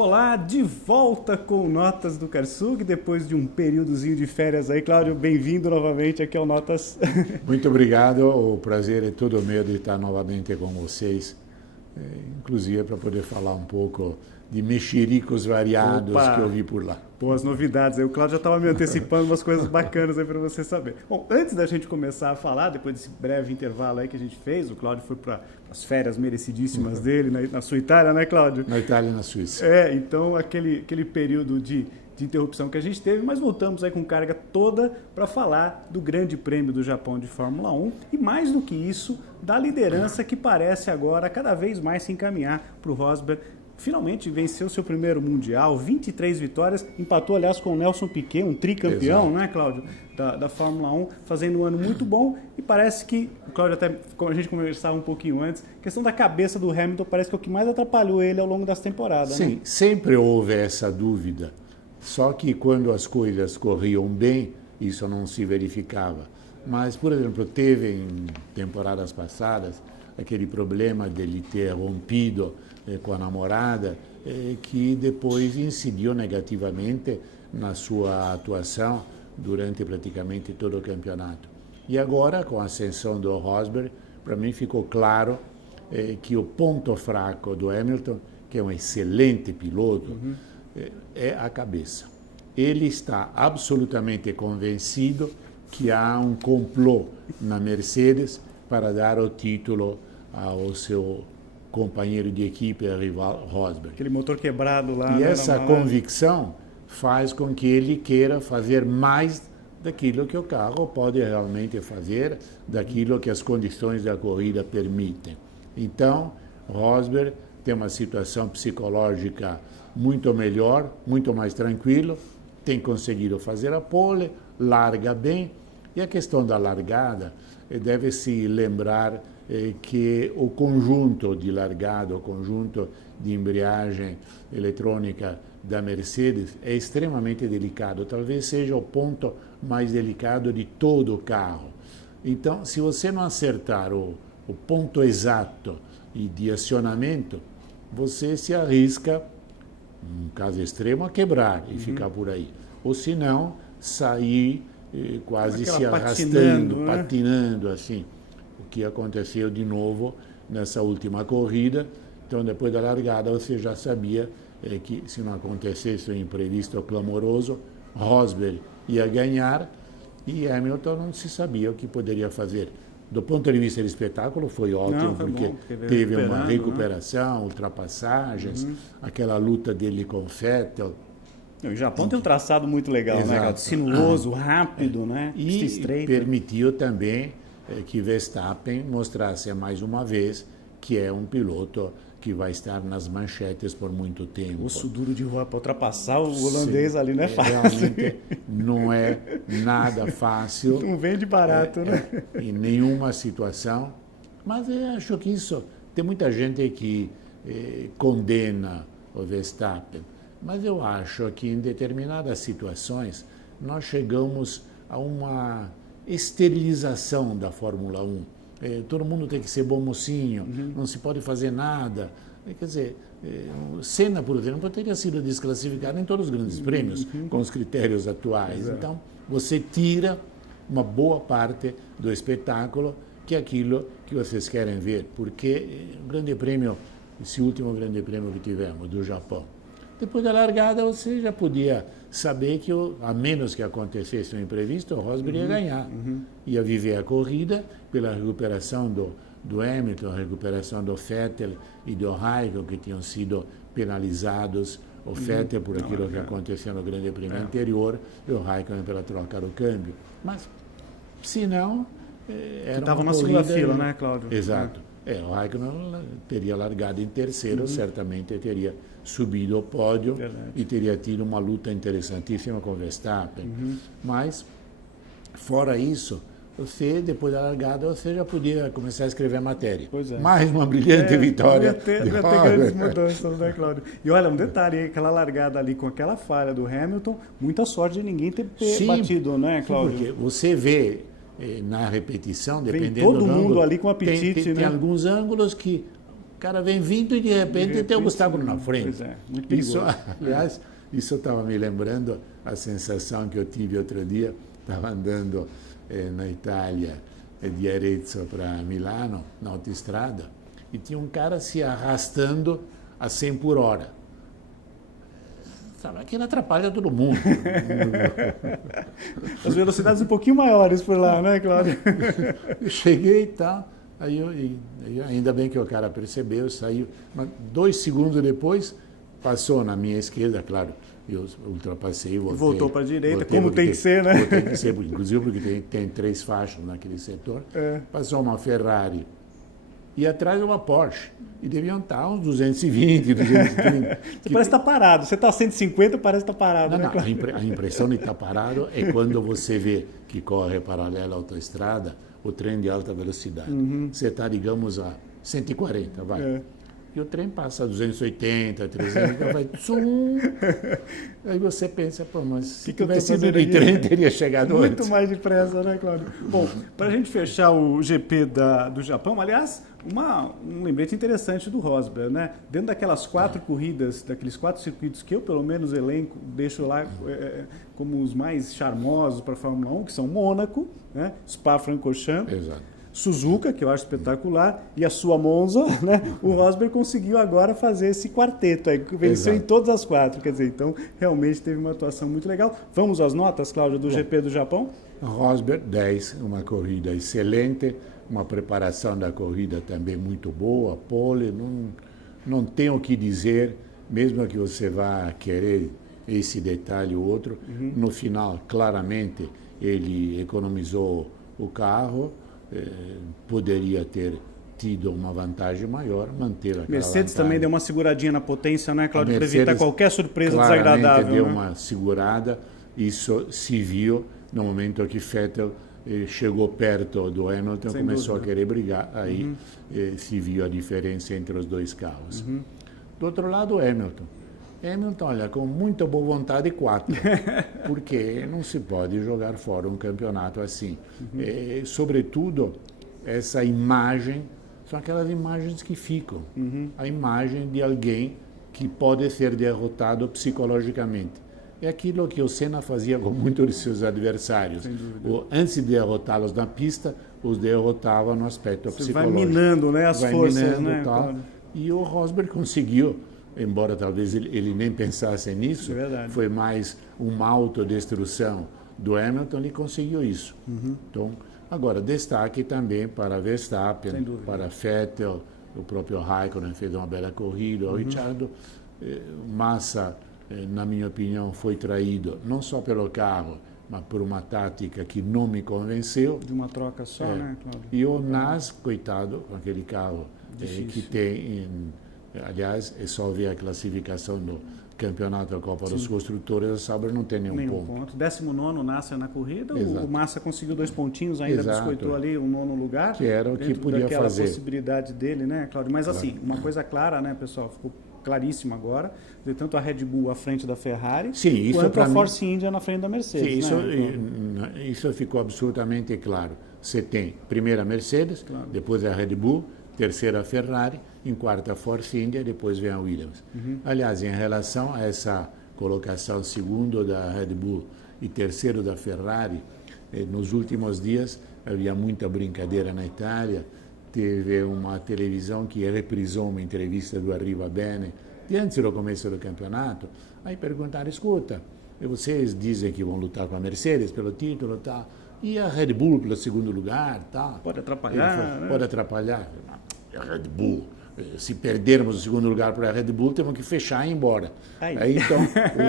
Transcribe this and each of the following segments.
Olá, de volta com Notas do Karsug, depois de um períodozinho de férias aí. Cláudio, bem-vindo novamente aqui ao Notas. Muito obrigado, o prazer é todo meu de estar novamente com vocês, inclusive para poder falar um pouco de mexericos variados que eu vi por lá. Boas novidades aí, o Cláudio já estava me antecipando umas coisas bacanas aí para você saber. Bom, antes da gente começar a falar, depois desse breve intervalo aí que a gente fez, o Cláudio foi para as férias merecidíssimas dele na sua Itália, né, Cláudio? Na Itália e na Suíça. Então aquele período de interrupção que a gente teve, mas voltamos aí com carga toda para falar do Grande Prêmio do Japão de Fórmula 1 e mais do que isso, da liderança que parece agora cada vez mais se encaminhar para o Rosberg. Finalmente venceu seu primeiro Mundial, 23 vitórias, empatou, aliás, com o Nelson Piquet, um tricampeão, Exato. né, Cláudio, da Fórmula 1, fazendo um ano muito bom, e parece que, o Cláudio até, como a gente conversava um pouquinho antes, a questão da cabeça do Hamilton parece que é o que mais atrapalhou ele ao longo das temporadas. Sim, né? sempre houve essa dúvida, só que quando as coisas corriam bem, isso não se verificava. Mas, por exemplo, teve em temporadas passadas aquele problema dele ter rompido com a namorada, que depois incidiu negativamente na sua atuação durante praticamente todo o campeonato. E agora, com a ascensão do Rosberg, para mim ficou claro que o ponto fraco do Hamilton, que é um excelente piloto, é a cabeça. Ele está absolutamente convencido que há um complô na Mercedes para dar o título ao seu companheiro de equipe, a rival Rosberg. Aquele motor quebrado lá. E né, essa convicção faz com que ele queira fazer mais daquilo que o carro pode realmente fazer, daquilo que as condições da corrida permitem. Então, Rosberg tem uma situação psicológica muito melhor, muito mais tranquilo, tem conseguido fazer a pole, larga bem, e a questão da largada deve-se lembrar que o conjunto de largada, o conjunto de embreagem eletrônica da Mercedes é extremamente delicado, talvez seja o ponto mais delicado de todo o carro. Então, se você não acertar o ponto exato de acionamento, você se arrisca, num caso extremo, a quebrar e ficar por aí. Ou se não, sair quase se arrastando, patinando assim. O que aconteceu de novo nessa última corrida. Então, depois da largada, você já sabia que, se não acontecesse um imprevisto clamoroso, Rosberg ia ganhar e Hamilton não se sabia o que poderia fazer. Do ponto de vista do espetáculo, foi ótimo, porque teve uma recuperação, ultrapassagens, aquela luta dele com o Vettel. O Japão tem um traçado muito legal, né? Sinuoso, rápido, né? E permitiu também que Verstappen mostrasse mais uma vez que é um piloto que vai estar nas manchetes por muito tempo. Osso duro de rua para ultrapassar o holandês ali não é fácil. Realmente não é nada fácil. Não vem de barato, né? Em nenhuma situação. Mas eu acho que isso... Tem muita gente que condena o Verstappen, mas eu acho que em determinadas situações nós chegamos a uma esterilização da Fórmula 1. Todo mundo tem que ser bom mocinho, não se pode fazer nada. Quer dizer, Senna, por exemplo, teria sido desclassificado em todos os grandes prêmios com os critérios atuais. Exato. Então, você tira uma boa parte do espetáculo, que é aquilo que vocês querem ver, porque o grande prêmio, esse último grande prêmio que tivemos, do Japão, depois da largada, você já podia saber que, a menos que acontecesse um imprevisto, o Rosberg ia ganhar. Ia viver a corrida pela recuperação do Hamilton, a recuperação do Vettel e do Raikkonen, que tinham sido penalizados. O Vettel por aquilo que aconteceu no Grande Prêmio anterior e o Raikkonen pela troca do câmbio. Mas, se não, era estava uma na corrida... segunda fila, né, Cláudio? Exato. O Raikkonen teria largado em terceiro, certamente teria subido ao pódio. Verdade. E teria tido uma luta interessantíssima com o Verstappen. Mas, fora isso, você, depois da largada, você já podia começar a escrever matéria. Pois é. Mais uma brilhante vitória. Ia ter grandes mudanças, né, Cláudio? E olha, um detalhe, aquela largada ali com aquela falha do Hamilton, muita sorte de ninguém ter batido, né, Cláudio? Porque você vê na repetição, dependendo todo do ângulo, mundo ali com apetite, tem alguns ângulos que O cara vem vindo e de repente tem o Gustavo na frente. Pois é, muito perigoso. Isso, aliás, isso estava me lembrando a sensação que eu tive outro dia. Estava andando na Itália, de Arezzo para Milano, na autoestrada, e tinha um cara se arrastando a 100 por hora. Sabe, aquilo atrapalha todo mundo. As velocidades um pouquinho maiores por lá, né, Cláudio? Eu cheguei e tal, aí ainda bem que o cara percebeu, saiu. Mas 2 segundos depois, passou na minha esquerda, claro, eu ultrapassei e voltei. Voltou para a direita, como tem que ser, né? Tem que ser, inclusive porque tem 3 faixas naquele setor. Passou uma Ferrari e atrás uma Porsche. E deviam estar uns 220, 230. Você parece estar parado. Você está a 150, parece estar parado. Não, né? não, a impressão de estar parado é quando você vê que corre paralela à autoestrada o trem de alta velocidade. Você está, digamos, a 140, vai. E o trem passa a 280, 300, vai tsum. Aí você pensa, pô, mas se tivesse sido de trem, teria chegado muito antes. mais depressa, né, Cláudio? Bom, para a gente fechar o GP do Japão, aliás, um lembrete interessante do Rosberg, né? Dentro daquelas 4 corridas, daqueles 4 circuitos que eu, pelo menos, deixo lá como os mais charmosos para a Fórmula 1, que são Mônaco, né? Spa-Francorchamps, Exato. Suzuka, que eu acho espetacular, e a sua Monza, né? O Rosberg conseguiu agora fazer esse quarteto aí, venceu em todas as 4, quer dizer, então realmente teve uma atuação muito legal. Vamos às notas, Cláudio, do GP do Japão? Rosberg, 10, uma corrida excelente, uma preparação da corrida também muito boa, pole, não tem o que dizer, mesmo que você vá querer esse detalhe ou outro, no final, claramente, ele economizou o carro, poderia ter tido uma vantagem maior, manter aquela Mercedes vantagem. Também deu uma seguradinha na potência, né, Cláudio, para evitar qualquer surpresa claramente desagradável. Deu né? uma segurada, isso se viu no momento que Vettel chegou perto do Hamilton, Sem começou dúvida. a querer brigar, aí se viu a diferença entre os 2 carros. Do outro lado, Hamilton, olha, com muita boa vontade, 4, porque não se pode jogar fora um campeonato assim. Sobretudo, essa imagem, são aquelas imagens que ficam. A imagem de alguém que pode ser derrotado psicologicamente. É aquilo que o Senna fazia com muitos de seus adversários. Antes de derrotá-los na pista, os derrotava no aspecto Você psicológico. vai minando, né, as forças, minando, né? Tal. Cláudio? E o Rosberg conseguiu, embora talvez ele nem pensasse nisso, foi mais uma autodestruição do Hamilton, ele conseguiu isso. Então, agora, destaque também para Verstappen, para Vettel, o próprio Raikkonen fez uma bela corrida, o Ricciardo, Massa, na minha opinião, foi traído, não só pelo carro, mas por uma tática que não me convenceu. De uma troca só, né, Cláudio? E o Nas, coitado, com aquele carro que tem, aliás, é só ver a classificação do campeonato da Copa dos Construtores, a Sauber não tem nenhum ponto. 19º Nasser na corrida, Exato. o Massa conseguiu 2 pontinhos, ainda biscoitou ali o 9º lugar. Que era o que podia daquela fazer. Possibilidade dele, né, Cláudio? Mas assim, uma coisa clara, né, pessoal, ficou claríssimo agora, tanto a Red Bull à frente da Ferrari, quanto a Force India na frente da Mercedes. Sim, isso ficou absolutamente claro. Você tem primeiro a Mercedes, depois a Red Bull, terceira a Ferrari, em quarta a Force India, depois vem a Williams. Aliás, em relação a essa colocação segundo da Red Bull e terceiro da Ferrari, nos últimos dias havia muita brincadeira na Itália. Teve uma televisão que reprisou uma entrevista do Arriva Bene, de antes do começo do campeonato. Aí perguntaram, escuta, vocês dizem que vão lutar com a Mercedes pelo título, tá? E a Red Bull pelo segundo lugar, tá? Pode atrapalhar, Pode atrapalhar. A Red Bull, se perdermos o segundo lugar para a Red Bull, temos que fechar e ir embora. Aí então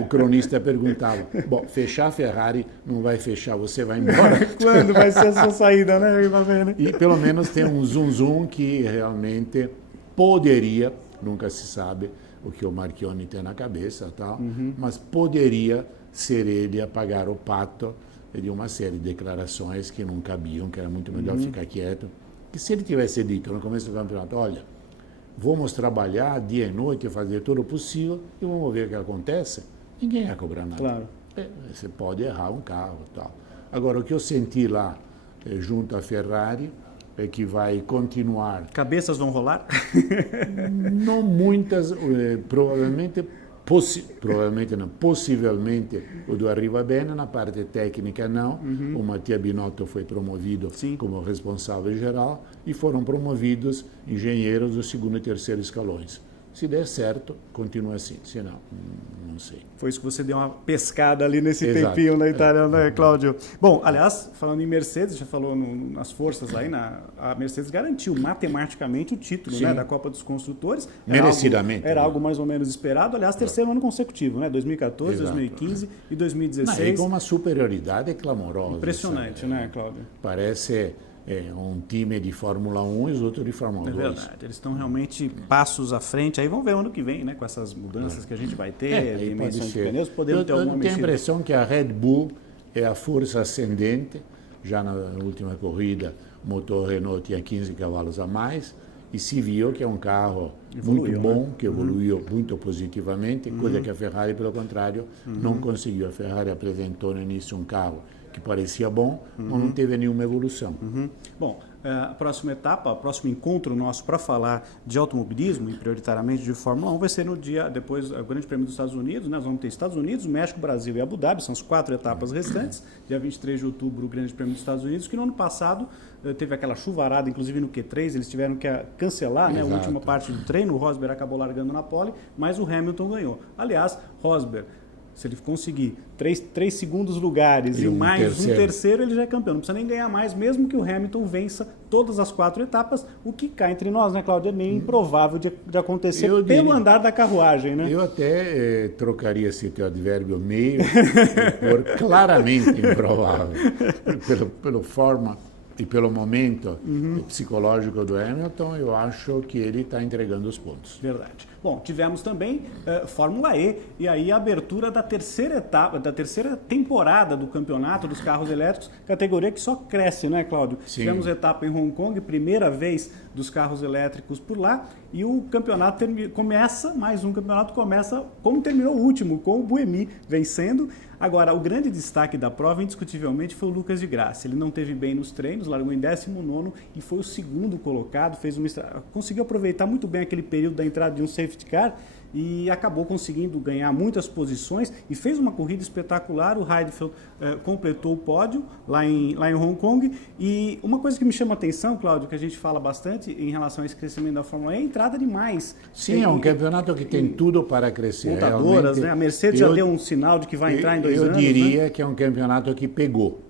o cronista perguntava, bom, fechar a Ferrari não vai fechar, você vai embora. Quando vai ser a sua saída, né, Arriva Bene? E pelo menos tem um zoom que realmente poderia, nunca se sabe o que o Marchionni tem na cabeça, tal, mas poderia ser ele a pagar o pato de uma série de declarações que não cabiam, que era muito melhor ficar quieto. Que se ele tivesse dito no começo do campeonato, olha, vamos trabalhar dia e noite, fazer tudo o possível e vamos ver o que acontece, ninguém ia cobrar nada. Claro. Você pode errar um carro, tal. Agora, o que eu senti lá junto à Ferrari que vai continuar. Cabeças vão rolar? Não muitas, provavelmente não, possivelmente o do Arrivabene, na parte técnica não. O Mattia Binotto foi promovido como responsável geral e foram promovidos engenheiros do segundo e terceiro escalões. Se der certo, continua assim, se não, não sei. Foi isso que você deu uma pescada ali nesse tempinho na Itália, né, Cláudio? Bom, aliás, falando em Mercedes, já falou nas forças aí, a Mercedes garantiu matematicamente o título, né, da Copa dos Construtores. Merecidamente. Era algo mais ou menos esperado, aliás, terceiro ano consecutivo, né, 2014, 2015 e 2016. Com uma superioridade clamorosa. Impressionante, né, Cláudio? Parece um time de Fórmula 1 e os outros de Fórmula 2. É verdade, eles estão realmente passos à frente. Aí vamos ver o ano que vem, né, com essas mudanças que a gente vai ter, dimensão de pneus, podemos ter alguma mexida. Eu tenho a impressão que a Red Bull é a força ascendente. Já na última corrida, o motor Renault tinha 15 cavalos a mais e se viu que é um carro muito bom, que evoluiu muito positivamente, coisa que a Ferrari, pelo contrário, não conseguiu. A Ferrari apresentou no início um carro que parecia bom, mas não teve nenhuma evolução. Bom, a próxima etapa, o próximo encontro nosso para falar de automobilismo e prioritariamente de Fórmula 1 vai ser no dia depois do Grande Prêmio dos Estados Unidos, né? Nós vamos ter Estados Unidos, México, Brasil e Abu Dhabi, são as 4 etapas restantes. Dia 23 de outubro, o Grande Prêmio dos Estados Unidos, que no ano passado teve aquela chuvarada, inclusive no Q3, eles tiveram que cancelar, né, a última parte do treino, o Rosberg acabou largando na pole, mas o Hamilton ganhou. Aliás, Rosberg, se ele conseguir 3 segundos lugares e mais um terceiro, ele já é campeão. Não precisa nem ganhar mais, mesmo que o Hamilton vença todas as 4 etapas, o que cá entre nós, né, Cláudio, é meio improvável de acontecer pelo andar da carruagem, né? Eu até trocaria esse teu advérbio meio por claramente improvável, pela forma e pelo momento psicológico do Hamilton, eu acho que ele está entregando os pontos. Verdade. Bom, tivemos também Fórmula E, e aí a abertura da terceira etapa, da terceira temporada do campeonato dos carros elétricos, categoria que só cresce, né, Cláudio? Sim. Tivemos etapa em Hong Kong, primeira vez dos carros elétricos por lá, e o campeonato começa como terminou o último, com o Buemi vencendo. Agora, o grande destaque da prova, indiscutivelmente, foi o Lucas de Grassi. Ele não teve bem nos treinos, largou em 19º e foi o segundo colocado, conseguiu aproveitar muito bem aquele período da entrada de um safety car e acabou conseguindo ganhar muitas posições e fez uma corrida espetacular. O Heidfeld completou o pódio lá em Hong Kong. E uma coisa que me chama a atenção, Cláudio, que a gente fala bastante em relação a esse crescimento da Fórmula E, é a entrada de mais. Sim, é um campeonato que tem tudo para crescer. Montadoras, né? A Mercedes já deu um sinal de que vai entrar em 2 anos. Eu diria que é um campeonato que pegou.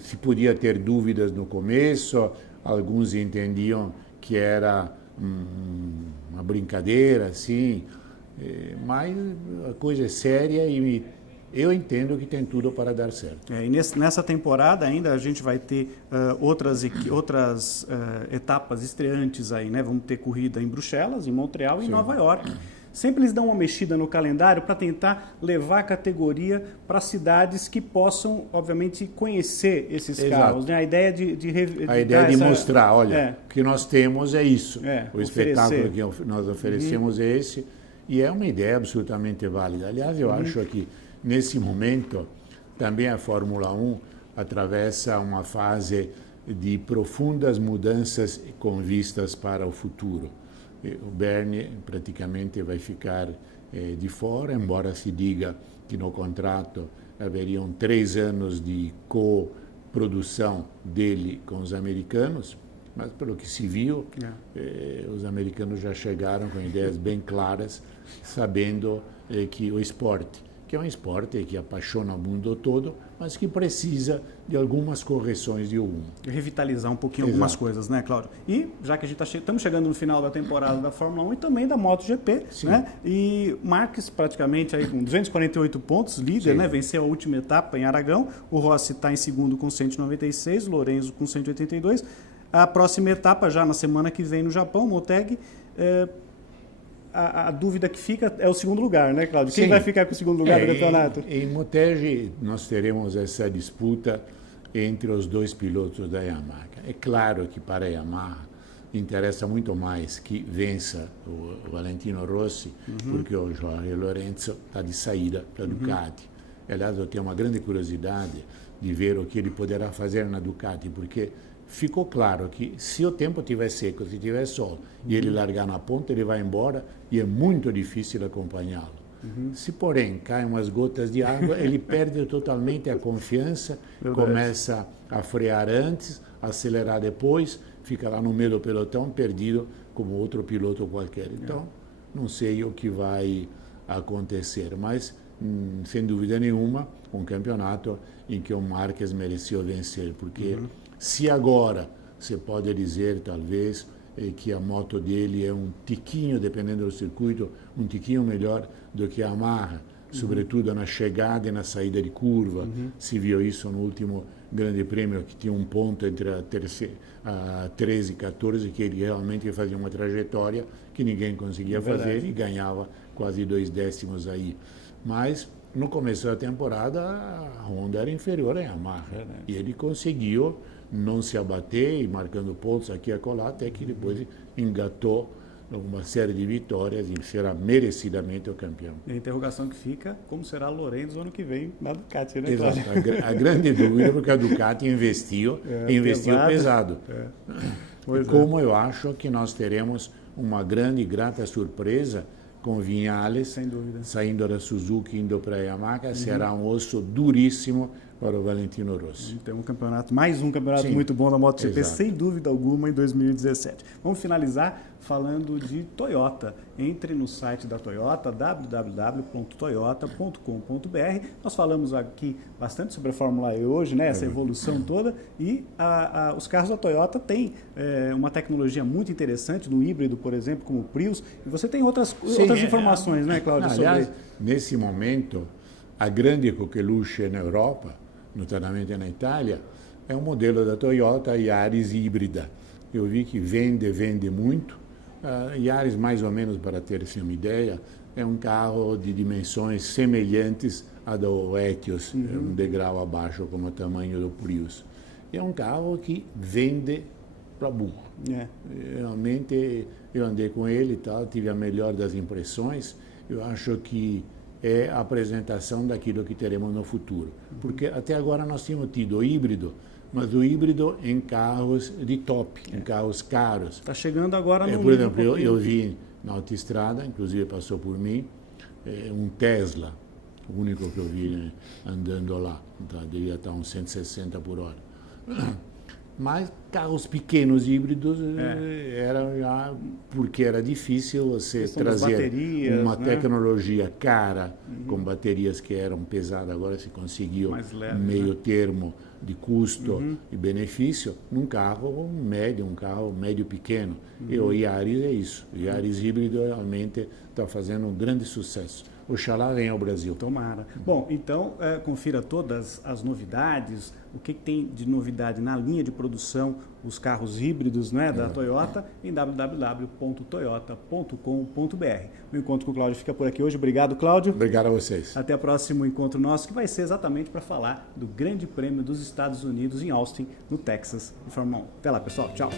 Se podia ter dúvidas no começo, alguns entendiam que era uma brincadeira, assim, mas a coisa é séria e eu entendo que tem tudo para dar certo. E nessa temporada ainda a gente vai ter outras etapas estreantes aí, né? Vamos ter corrida em Bruxelas, em Montreal e em Nova York. Sempre eles dão uma mexida no calendário para tentar levar a categoria para cidades que possam, obviamente, conhecer esses carros. Né? A ideia de mostrar, olha, o que nós temos é isso. O espetáculo que nós oferecemos é esse. E é uma ideia absolutamente válida. Aliás, eu acho que, nesse momento, também a Fórmula 1 atravessa uma fase de profundas mudanças com vistas para o futuro. O Bernie praticamente vai ficar de fora, embora se diga que no contrato haveriam 3 anos de coprodução dele com os americanos, mas pelo que se viu, os americanos já chegaram com ideias bem claras, sabendo que o esporte, que é um esporte que apaixona o mundo todo, mas que precisa de algumas correções de rumo. Revitalizar um pouquinho algumas coisas, né, Cláudio? E já que a gente estamos chegando no final da temporada da Fórmula 1 e também da MotoGP, né? E Marques praticamente aí com 248 pontos, líder, né? Venceu a última etapa em Aragão. O Rossi está em segundo com 196, o Lorenzo com 182. A próxima etapa já na semana que vem no Japão, Motegi. A dúvida que fica é o segundo lugar, né, Cláudio? Quem vai ficar com o segundo lugar do campeonato? Em Motegi nós teremos essa disputa entre os 2 pilotos da Yamaha. É claro que para a Yamaha interessa muito mais que vença o Valentino Rossi, porque o Jorge Lorenzo está de saída para a Ducati. Aliás, eu tenho uma grande curiosidade de ver o que ele poderá fazer na Ducati, porque ficou claro que se o tempo estiver seco, se tiver sol, e ele largar na ponta, ele vai embora e é muito difícil acompanhá-lo. Se, porém, caem umas gotas de água, ele perde totalmente a confiança, começa a frear antes, acelerar depois, fica lá no meio do pelotão, perdido como outro piloto qualquer. Então, não sei o que vai acontecer, mas, sem dúvida nenhuma, um campeonato em que o Marquez mereceu vencer, porque se agora você pode dizer, talvez, que a moto dele é um tiquinho, dependendo do circuito, um tiquinho melhor do que a Yamaha, sobretudo na chegada e na saída de curva. Se viu isso no último Grande Prêmio, que tinha um ponto entre a 13 e 14, que ele realmente fazia uma trajetória que ninguém conseguia fazer e ganhava quase 2 décimos aí. Mas, no começo da temporada, a Honda era inferior à Yamaha. E ele conseguiu não se abater e marcando pontos aqui e acolá, até que depois engatou uma série de vitórias e será merecidamente o campeão. E a interrogação que fica, como será Lorenzo ano que vem na Ducati, né, Exato. A grande dúvida é porque a Ducati investiu pesado. Como eu acho que nós teremos uma grande e grata surpresa com Viñales, sem dúvida, saindo da Suzuki indo para a Yamaha, será um osso duríssimo para o Valentino Rossi. Tem mais um campeonato muito bom da MotoGP, sem dúvida alguma, em 2017. Vamos finalizar falando de Toyota. Entre no site da Toyota, www.toyota.com.br. Nós falamos aqui bastante sobre a Fórmula E hoje, né? Essa evolução toda, e os carros da Toyota têm uma tecnologia muito interessante, no híbrido, por exemplo, como o Prius. E você tem outras informações, né, Cláudio? Aliás, nesse momento, a grande coqueluche na Europa, notadamente na Itália, é um modelo da Toyota Yaris híbrida. Eu vi que vende muito. Yaris, mais ou menos, para ter-se uma ideia, é um carro de dimensões semelhantes à do Etios, um degrau abaixo como o tamanho do Prius. É um carro que vende para burro. Realmente, eu andei com ele e tal, tive a melhor das impressões. Eu acho que é a apresentação daquilo que teremos no futuro. Porque até agora nós tínhamos tido o híbrido, mas o híbrido em carros de top, em carros caros. Está chegando agora no por exemplo, eu vi na autoestrada, inclusive passou por mim, um Tesla, o único que eu vi andando lá, devia estar uns 160 por hora. Mas carros pequenos híbridos era já, porque era difícil você trazer uma tecnologia cara, com baterias que eram pesadas, agora se conseguiu meio termo de custo e benefício num carro médio, um carro médio pequeno. E o Yaris é isso. O Yaris híbrido realmente está fazendo um grande sucesso. Oxalá venha ao Brasil. Tomara. Bom, então, confira todas as novidades, o que tem de novidade na linha de produção, os carros híbridos, né, da Toyota, em www.toyota.com.br. O encontro com o Cláudio fica por aqui hoje. Obrigado, Cláudio. Obrigado a vocês. Até o próximo encontro nosso, que vai ser exatamente para falar do Grande Prêmio dos Estados Unidos em Austin, no Texas, de Fórmula 1. Até lá, pessoal. Tchau.